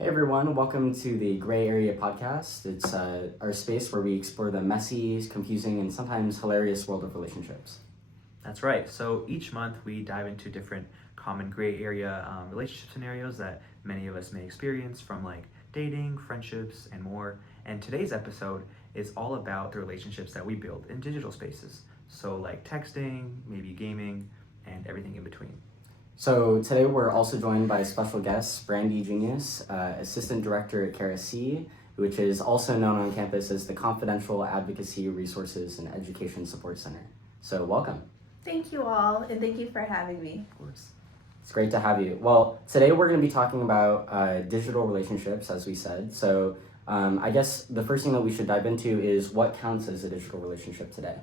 Hey everyone, welcome to the Gray Area podcast. It's our space where we explore the messy, confusing, and sometimes hilarious world of relationships. That's right. So each month we dive into different common gray area relationship scenarios that many of us may experience, from like dating, friendships, and more. And today's episode is all about the relationships that we build in digital spaces. So like texting, maybe gaming, and everything in between. So today we're also joined by special guest Brandi Junious, Assistant Director at KRC, which is also known on campus as the Confidential Advocacy Resources and Education Support Center. So welcome. Thank you all, and thank you for having me. Of course. It's great to have you. Well, today we're going to be talking about digital relationships, as we said. So I guess the first thing that we should dive into is what counts as a digital relationship today?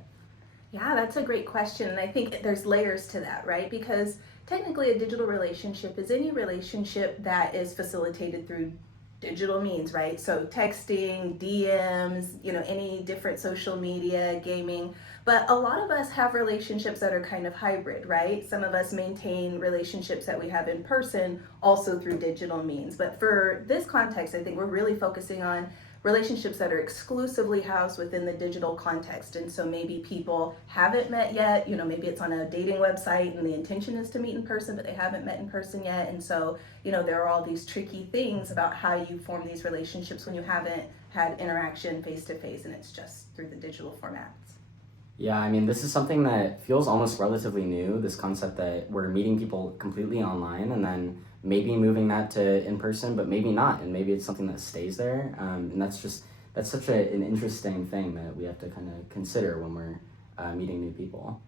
Yeah, that's a great question, and I think there's layers to that, right? Because technically a digital relationship is any relationship that is facilitated through digital means, right? So texting, DMs, any different social media, gaming. But a lot of us have relationships that are kind of hybrid, right? Some of us maintain relationships that we have in person also through digital means. But for this context, I think we're really focusing on relationships that are exclusively housed within the digital context. And so maybe people haven't met yet, maybe it's on a dating website and the intention is to meet in person, but they haven't met in person yet. And so, there are all these tricky things about how you form these relationships when you haven't had interaction face to face and it's just through the digital formats. Yeah, I mean, this is something that feels almost relatively new, this concept that we're meeting people completely online and then maybe moving that to in person, but maybe not, and maybe it's something that stays there. And that's such an interesting thing that we have to kind of consider when we're meeting new people.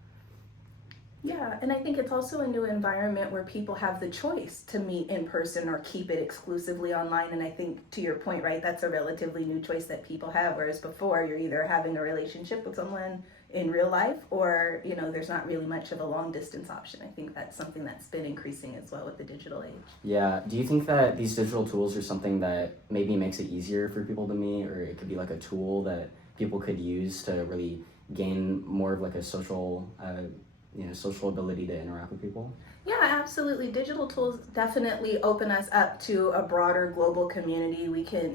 Yeah, and I think it's also a new environment where people have the choice to meet in person or keep it exclusively online. And I think, to your point, right, that's a relatively new choice that people have, whereas before you're either having a relationship with someone in real life or, there's not really much of a long distance option. I think that's something that's been increasing as well with the digital age. Yeah, do you think that these digital tools are something that maybe makes it easier for people to meet, or it could be like a tool that people could use to really gain more of like a social ability to interact with people? Yeah, absolutely. Digital tools definitely open us up to a broader global community.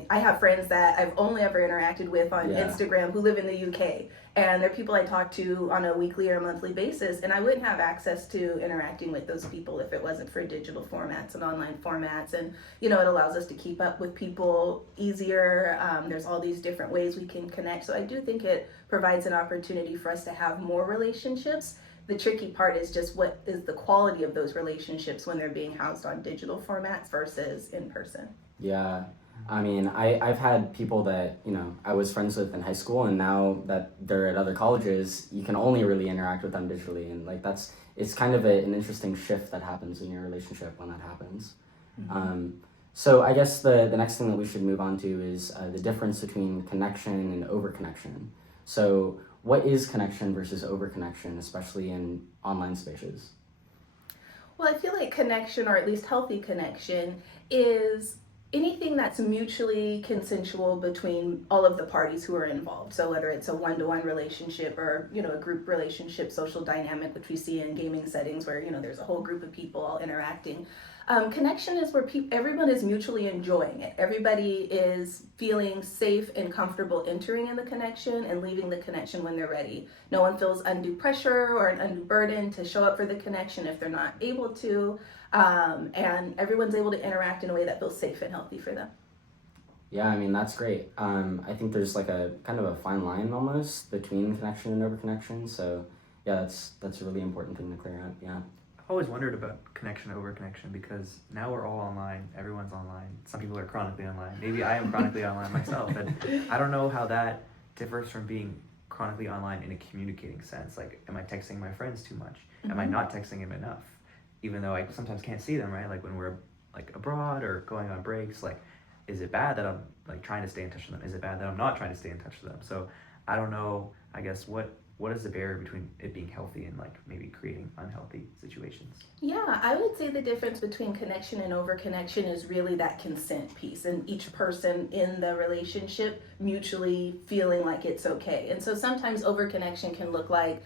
I have friends that I've only ever interacted with on Instagram who live in the UK, and they're people I talk to on a weekly or monthly basis, and I wouldn't have access to interacting with those people if it wasn't for digital formats and online formats. And it allows us to keep up with people easier. There's all these different ways we can connect, so I do think it provides an opportunity for us to have more relationships. The tricky part is just what is the quality of those relationships when they're being housed on digital formats versus in person. Yeah, I mean, I've had people that, I was friends with in high school, and now that they're at other colleges, you can only really interact with them digitally. And like it's kind of an interesting shift that happens in your relationship when that happens. Mm-hmm. So I guess the next thing that we should move on to is the difference between connection and overconnection. So what is connection versus overconnection, especially in online spaces? Well, I feel like connection, or at least healthy connection, is anything that's mutually consensual between all of the parties who are involved. So whether it's a one-to-one relationship or, a group relationship, social dynamic, which we see in gaming settings where, there's a whole group of people all interacting. Connection is where everyone is mutually enjoying it. Everybody is feeling safe and comfortable entering in the connection and leaving the connection when they're ready. No one feels undue pressure or an undue burden to show up for the connection if they're not able to. And everyone's able to interact in a way that feels safe and healthy for them. Yeah, I mean, that's great. I think there's like a kind of a fine line almost between connection and overconnection. So yeah, that's a really important thing to clear up. Yeah. I've always wondered about connection over connection because now we're all online. Everyone's online. Some people are chronically online. Maybe I am chronically online myself. And I don't know how that differs from being chronically online in a communicating sense. Like, am I texting my friends too much? Mm-hmm. Am I not texting them enough? Even though I sometimes can't see them, right? Like when we're like abroad or going on breaks, like, is it bad that I'm like trying to stay in touch with them? Is it bad that I'm not trying to stay in touch with them? So I don't know, I guess, what is the barrier between it being healthy and like maybe creating unhealthy situations? Yeah, I would say the difference between connection and overconnection is really that consent piece and each person in the relationship mutually feeling like it's okay. And so sometimes overconnection can look like,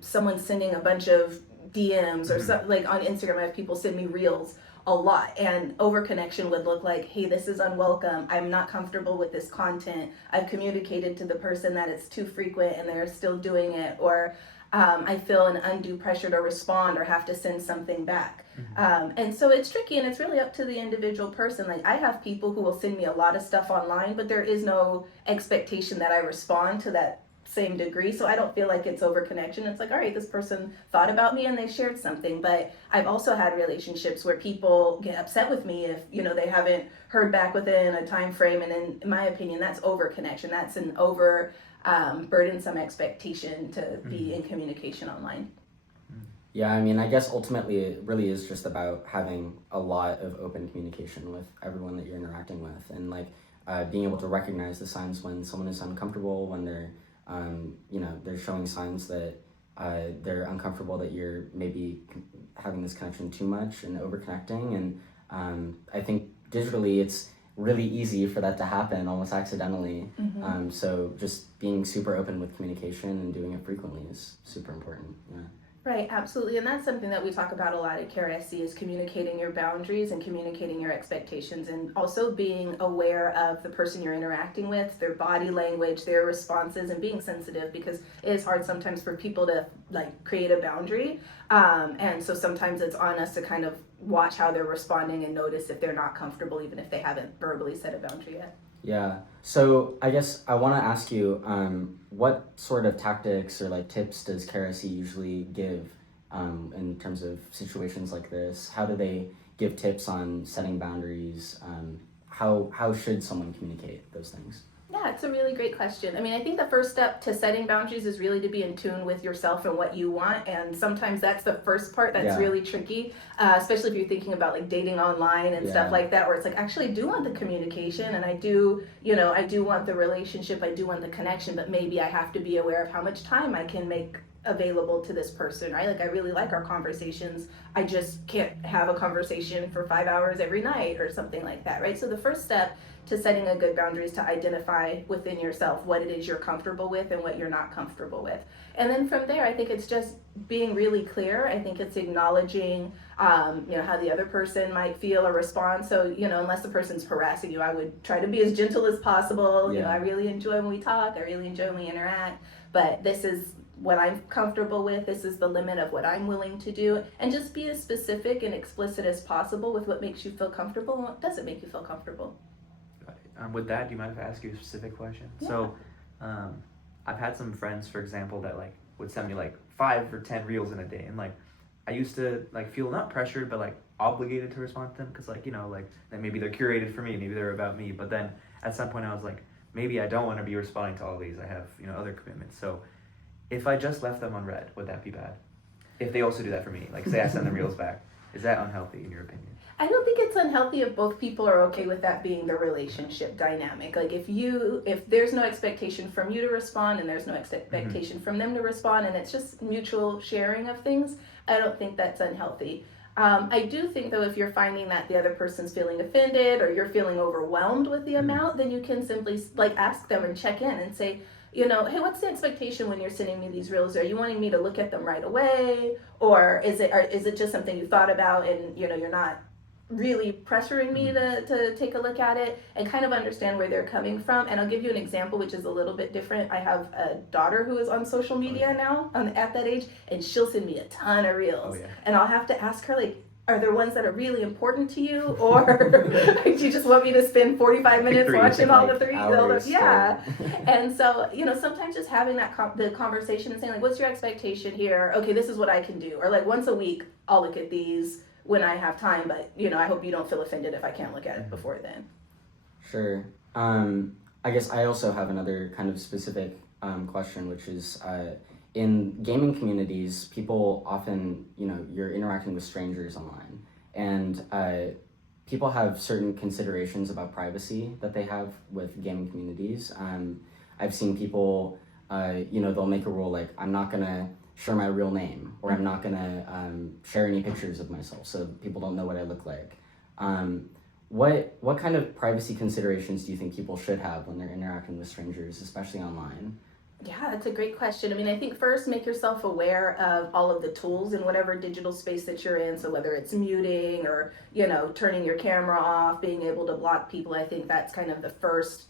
someone sending a bunch of DMs or something. Like on Instagram, I have people send me reels a lot. And over-connection would look like, hey, this is unwelcome. I'm not comfortable with this content. I've communicated to the person that it's too frequent and they're still doing it. Or I feel an undue pressure to respond or have to send something back. And so it's tricky, and it's really up to the individual person. Like, I have people who will send me a lot of stuff online, but there is no expectation that I respond to that same degree. So I don't feel like it's over connection. It's like, all right, this person thought about me and they shared something. But I've also had relationships where people get upset with me if, they haven't heard back within a time frame. And in my opinion, that's over connection. That's an over burdensome expectation to be in communication online. Yeah, I mean, I guess ultimately it really is just about having a lot of open communication with everyone that you're interacting with, and like being able to recognize the signs when someone is uncomfortable, when they're they're showing signs that they're uncomfortable, that you're maybe having this connection too much and over connecting. And I think digitally it's really easy for that to happen almost accidentally. So just being super open with communication and doing it frequently is super important. Yeah. Right, absolutely. And that's something that we talk about a lot at CareSC, is communicating your boundaries and communicating your expectations, and also being aware of the person you're interacting with, their body language, their responses, and being sensitive, because it is hard sometimes for people to create a boundary. And so sometimes it's on us to kind of watch how they're responding and notice if they're not comfortable, even if they haven't verbally set a boundary yet. Yeah. So I guess I want to ask you, what sort of tactics or tips does CareSC usually give in terms of situations like this? How do they give tips on setting boundaries? How should someone communicate those things? Yeah, it's a really great question. I mean, I think the first step to setting boundaries is really to be in tune with yourself and what you want. And sometimes that's the first part that's really tricky, especially if you're thinking about dating online and stuff like that, where it's actually I do want the communication, and I do want the relationship, I do want the connection, but maybe I have to be aware of how much time I can make available to this person, right? I really like our conversations. I just can't have a conversation for 5 hours every night or something like that, right? So the first step to setting a good boundary is to identify within yourself what it is you're comfortable with and what you're not comfortable with. And then from there, I think it's just being really clear. I think it's acknowledging, how the other person might feel or respond. So, unless the person's harassing you, I would try to be as gentle as possible. I really enjoy when we talk. I really enjoy when we interact. But this is what I'm comfortable with. This is the limit of what I'm willing to do. And just be as specific and explicit as possible with what makes you feel comfortable and what doesn't make you feel comfortable. With that, do you mind if I ask you a specific question? Yeah. So, I've had some friends, for example, that would send me 5 or 10 reels in a day, and I used to feel not pressured, but obligated to respond to them, because that maybe they're curated for me, maybe they're about me. But then at some point I was maybe I don't want to be responding to all these. I have other commitments. So if I just left them unread, would that be bad? If they also do that for me, say I send the reels back, is that unhealthy in your opinion? I don't think it's unhealthy if both people are okay with that being the relationship dynamic. If there's no expectation from you to respond and there's no expectation from them to respond, and it's just mutual sharing of things, I don't think that's unhealthy. I do think, though, if you're finding that the other person's feeling offended or you're feeling overwhelmed with the amount, then you can simply ask them and check in and say, hey, what's the expectation when you're sending me these reels? Are you wanting me to look at them right away? Or is it just something you thought about and, you're not really pressuring me to take a look at it, and kind of understand where they're coming from. And I'll give you an example, which is a little bit different. I have a daughter who is on social media now at that age, and she'll send me a ton of reels. And I'll have to ask her, are there ones that are really important to you, or do you just want me to spend 45 minutes watching all the three? Yeah. And so, sometimes just having the conversation and saying, what's your expectation here? Okay, this is what I can do. Or once a week, I'll look at these when I have time, but I hope you don't feel offended if I can't look at it before then. Sure. I guess I also have another kind of specific question, which is in gaming communities, people often, you're interacting with strangers online, and people have certain considerations about privacy that they have with gaming communities. I've seen people, they'll make a rule I'm not gonna share my real name, or I'm not gonna share any pictures of myself so people don't know what I look like. What kind of privacy considerations do you think people should have when they're interacting with strangers, especially online? Yeah, that's a great question. I mean, I think first make yourself aware of all of the tools in whatever digital space that you're in. So whether it's muting or, turning your camera off, being able to block people, I think that's kind of the first,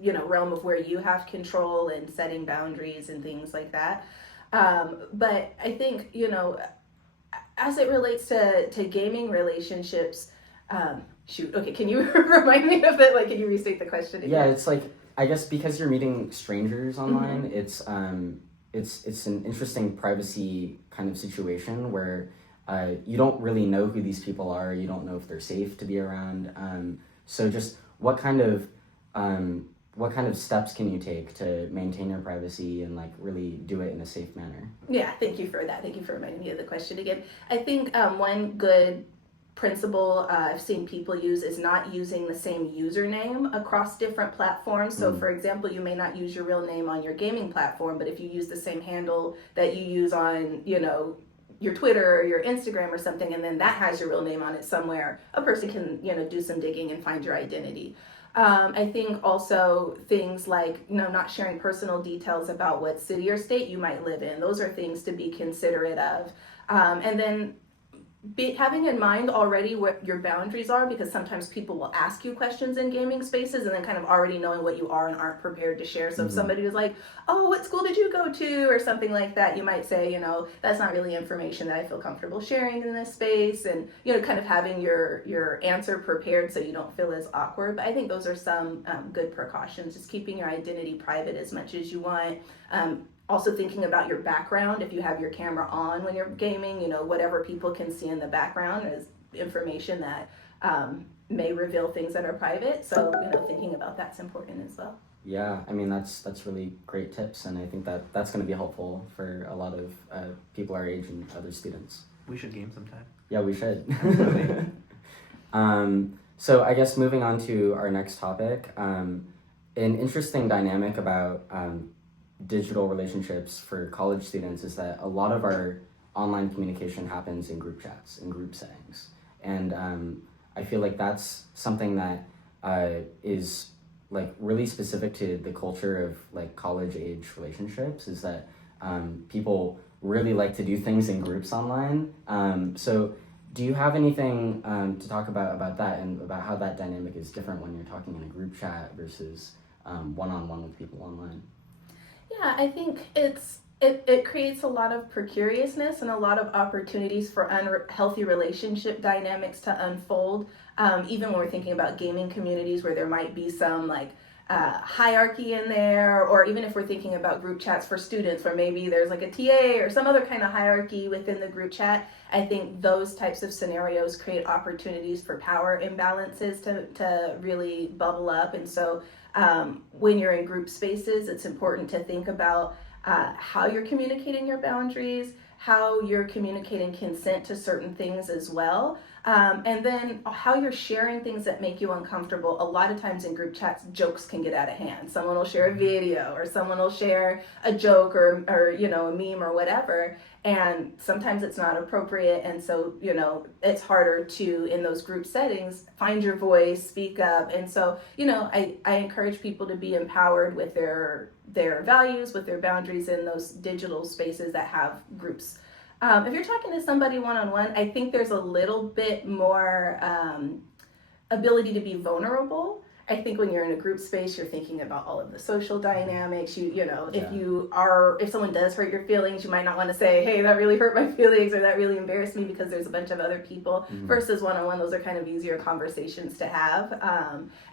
realm of where you have control and setting boundaries and things like that. But I think, as it relates to gaming relationships, shoot, okay, can you remind me of it? Like, can you restate the question again? Yeah, it's like, I guess because you're meeting strangers online, it's an interesting privacy kind of situation where you don't really know who these people are. You don't know if they're safe to be around. So just what kind of steps can you take to maintain your privacy and like really do it in a safe manner? Yeah, thank you for that. Thank you for reminding me of the question again. I think one good principle I've seen people use is not using the same username across different platforms. So for example, you may not use your real name on your gaming platform, but if you use the same handle that you use on, your Twitter or your Instagram or something, and then that has your real name on it somewhere, a person can, do some digging and find your identity. I think also things like, not sharing personal details about what city or state you might live in. Those are things to be considerate of. And then having in mind already what your boundaries are, because sometimes people will ask you questions in gaming spaces and then kind of already knowing what you are and aren't prepared to share. So if somebody was like, oh, what school did you go to, or something like that, you might say, that's not really information that I feel comfortable sharing in this space, and kind of having your answer prepared so you don't feel as awkward. But I think those are some good precautions, just keeping your identity private as much as you want. Also thinking about your background. If you have your camera on when you're gaming, whatever people can see in the background is information that may reveal things that are private. So, thinking about that's important as well. Yeah, I mean, that's really great tips, and I think that's going to be helpful for a lot of people our age and other students. We should game sometime. Yeah, we should. So I guess moving on to our next topic, an interesting dynamic about digital relationships for college students is that a lot of our online communication happens in group chats, in group settings. And I feel like that's something that is like really specific to the culture of like college age relationships, is that people really like to do things in groups online. So do you have anything to talk about that, and about how that dynamic is different when you're talking in a group chat versus one-on-one with people online? Yeah, I think it creates a lot of precariousness and a lot of opportunities for unhealthy relationship dynamics to unfold. Even when we're thinking about gaming communities where there might be some like hierarchy in there, or even if we're thinking about group chats for students where maybe there's like a TA or some other kind of hierarchy within the group chat, I think those types of scenarios create opportunities for power imbalances to really bubble up. And so when you're in group spaces, it's important to think about how you're communicating your boundaries, how you're communicating consent to certain things as well, and then how you're sharing things that make you uncomfortable. A lot of times in group chats, jokes can get out of hand. Someone will share a video, or someone will share a joke, or a meme or whatever, and sometimes it's not appropriate, and so it's harder to, in those group settings, find your voice, speak up. And so I encourage people to be empowered with their values, with their boundaries in those digital spaces that have groups. If you're talking to somebody one-on-one, I think there's a little bit more ability to be vulnerable. I think when you're in a group space, you're thinking about all of the social dynamics. If someone does hurt your feelings, you might not want to say, hey, that really hurt my feelings, or that really embarrassed me, because there's a bunch of other people. Versus one-on-one, those are kind of easier conversations to have.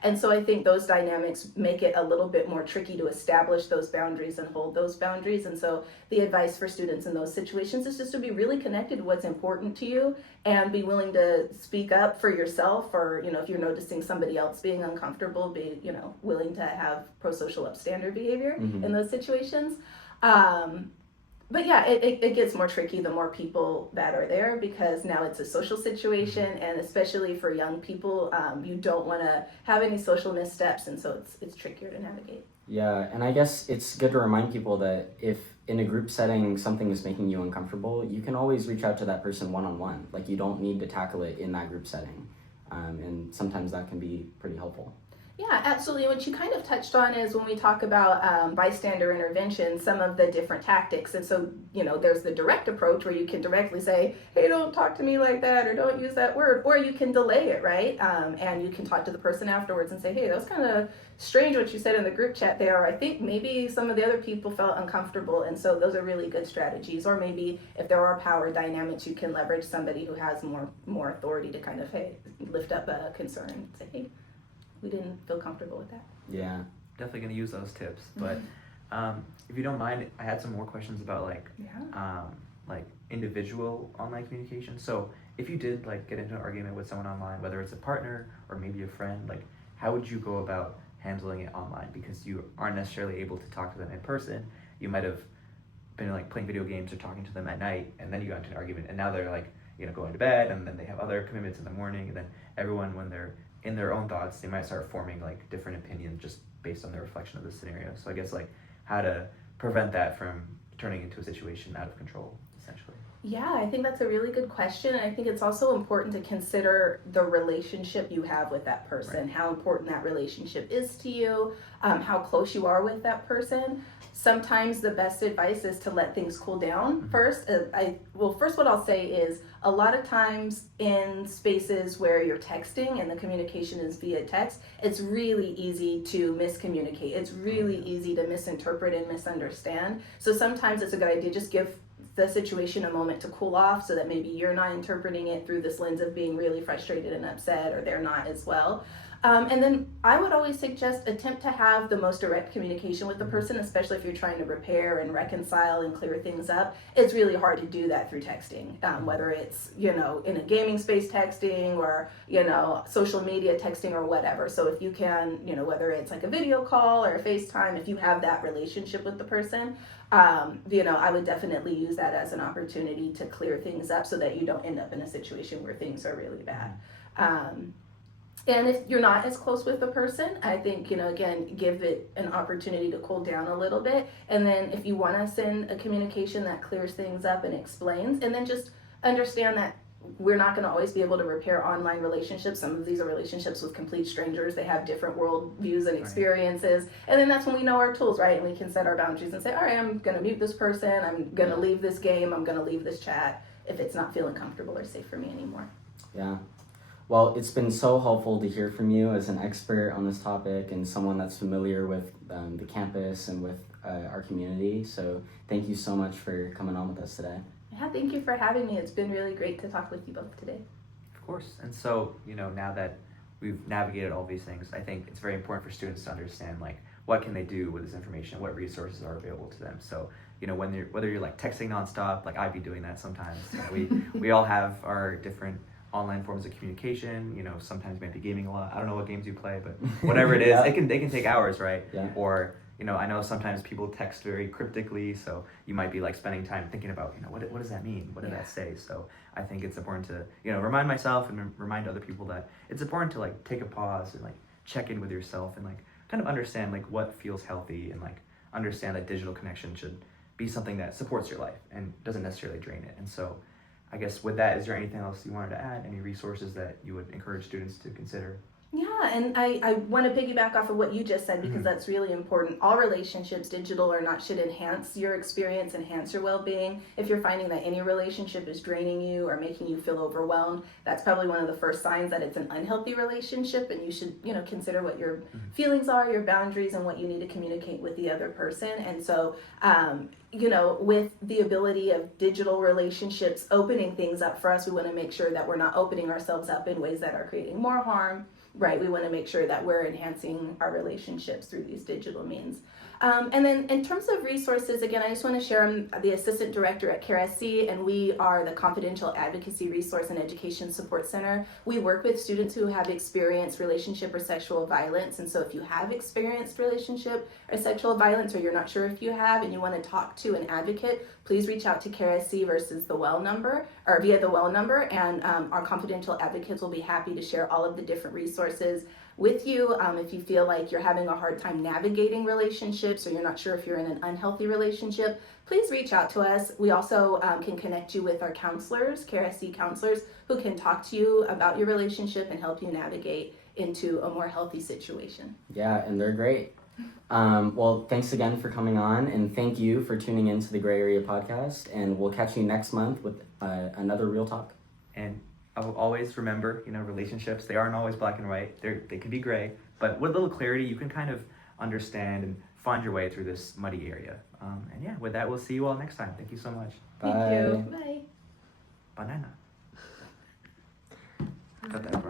And so I think those dynamics make it a little bit more tricky to establish those boundaries and hold those boundaries. And so the advice for students in those situations is just to be really connected to what's important to you, and be willing to speak up for yourself, or if you're noticing somebody else being uncomfortable, be willing to have pro-social upstander behavior in those situations. But yeah, it gets more tricky the more people that are there, because now it's a social situation, and especially for young people, you don't want to have any social missteps, and so it's trickier to navigate. Yeah, and I guess it's good to remind people that if in a group setting something is making you uncomfortable, you can always reach out to that person one-on-one. Like, you don't need to tackle it in that group setting, and sometimes that can be pretty helpful. Yeah, absolutely. What you kind of touched on is when we talk about bystander intervention, some of the different tactics. And so, there's the direct approach where you can directly say, hey, don't talk to me like that, or don't use that word. Or you can delay it, right? And you can talk to the person afterwards and say, hey, that was kind of strange what you said in the group chat there. Or I think maybe some of the other people felt uncomfortable. And so those are really good strategies. Or maybe if there are power dynamics, you can leverage somebody who has more authority to kind of, hey, lift up a concern and say, hey, we didn't feel comfortable with that. Yeah. Definitely going to use those tips. But if you don't mind, I had some more questions about like individual online communication. So if you did like get into an argument with someone online, whether it's a partner or maybe a friend, like how would you go about handling it online? Because you aren't necessarily able to talk to them in person. You might have been like playing video games or talking to them at night, and then you got into an argument, and now they're like, going to bed, and then they have other commitments in the morning, and then everyone, when they're in their own thoughts, they might start forming like different opinions just based on their reflection of the scenario. So I guess like how to prevent that from turning into a situation out of control, essentially. Yeah, I think that's a really good question. And I think it's also important to consider the relationship you have with that person, Right. how important that relationship is to you, how close you are with that person. Sometimes the best advice is to let things cool down first. First what I'll say is a lot of times in spaces where you're texting and the communication is via text, it's really easy to miscommunicate. It's really easy to misinterpret and misunderstand. So sometimes it's a good idea, just give the situation a moment to cool off so that maybe you're not interpreting it through this lens of being really frustrated and upset, or they're not as well. And then I would always suggest attempt to have the most direct communication with the person, especially if you're trying to repair and reconcile and clear things up. It's really hard to do that through texting, whether it's, in a gaming space texting or, social media texting or whatever. So if you can, whether it's like a video call or a FaceTime, if you have that relationship with the person, I would definitely use that as an opportunity to clear things up so that you don't end up in a situation where things are really bad. And if you're not as close with the person, I think, again, give it an opportunity to cool down a little bit. And then if you want to send a communication that clears things up and explains, and then just understand that we're not going to always be able to repair online relationships. Some of these are relationships with complete strangers. They have different world views and experiences. Right. And then that's when we know our tools, right? And we can set our boundaries and say, all right, I'm going to mute this person. I'm going to leave this game. I'm going to leave this chat if it's not feeling comfortable or safe for me anymore. Yeah. Well, it's been so helpful to hear from you as an expert on this topic and someone that's familiar with the campus and with our community. So thank you so much for coming on with us today. Yeah, thank you for having me. It's been really great to talk with you both today. Of course. And so, now that we've navigated all these things, I think it's very important for students to understand, like, what can they do with this information, what resources are available to them. So, whether you're like texting nonstop, like I'd be doing that sometimes. We all have our different online forms of communication. Sometimes maybe gaming a lot. I don't know what games you play, but whatever it is, yeah. They can take hours, right? Yeah. Or I know sometimes people text very cryptically, so you might be like spending time thinking about, what does that mean? What did that say? So I think it's important to, remind myself and remind other people that it's important to like take a pause and like check in with yourself and like kind of understand like what feels healthy and like understand that digital connection should be something that supports your life and doesn't necessarily drain it. And so I guess with that, is there anything else you wanted to add? Any resources that you would encourage students to consider? Yeah, and I want to piggyback off of what you just said because that's really important. All relationships, digital or not, should enhance your experience, enhance your well-being. If you're finding that any relationship is draining you or making you feel overwhelmed, that's probably one of the first signs that it's an unhealthy relationship, and you should, consider what your feelings are, your boundaries, and what you need to communicate with the other person. And so, with the ability of digital relationships opening things up for us, we want to make sure that we're not opening ourselves up in ways that are creating more harm. Right, we want to make sure that we're enhancing our relationships through these digital means. And then in terms of resources, again, I just want to share I'm the assistant director at CareSC, and we are the Confidential Advocacy Resource and Education Support Center. We work with students who have experienced relationship or sexual violence. And so if you have experienced relationship or sexual violence, or you're not sure if you have and you want to talk to an advocate, please reach out to CareSC versus the WELL number, or via the WELL number, and our confidential advocates will be happy to share all of the different resources with you. If you feel like you're having a hard time navigating relationships or you're not sure if you're in an unhealthy relationship, please reach out to us. We also can connect you with our counselors, CareSC counselors, who can talk to you about your relationship and help you navigate into a more healthy situation. Yeah, and they're great. Well, thanks again for coming on, and thank you for tuning into the Gray Area podcast. And we'll catch you next month with another Real Talk. And I will always remember, relationships, they aren't always black and white. They can be gray, but with a little clarity, you can kind of understand and find your way through this muddy area. And yeah, with that, we'll see you all next time. Thank you so much. Bye. Thank you. Bye. Banana. Cut that.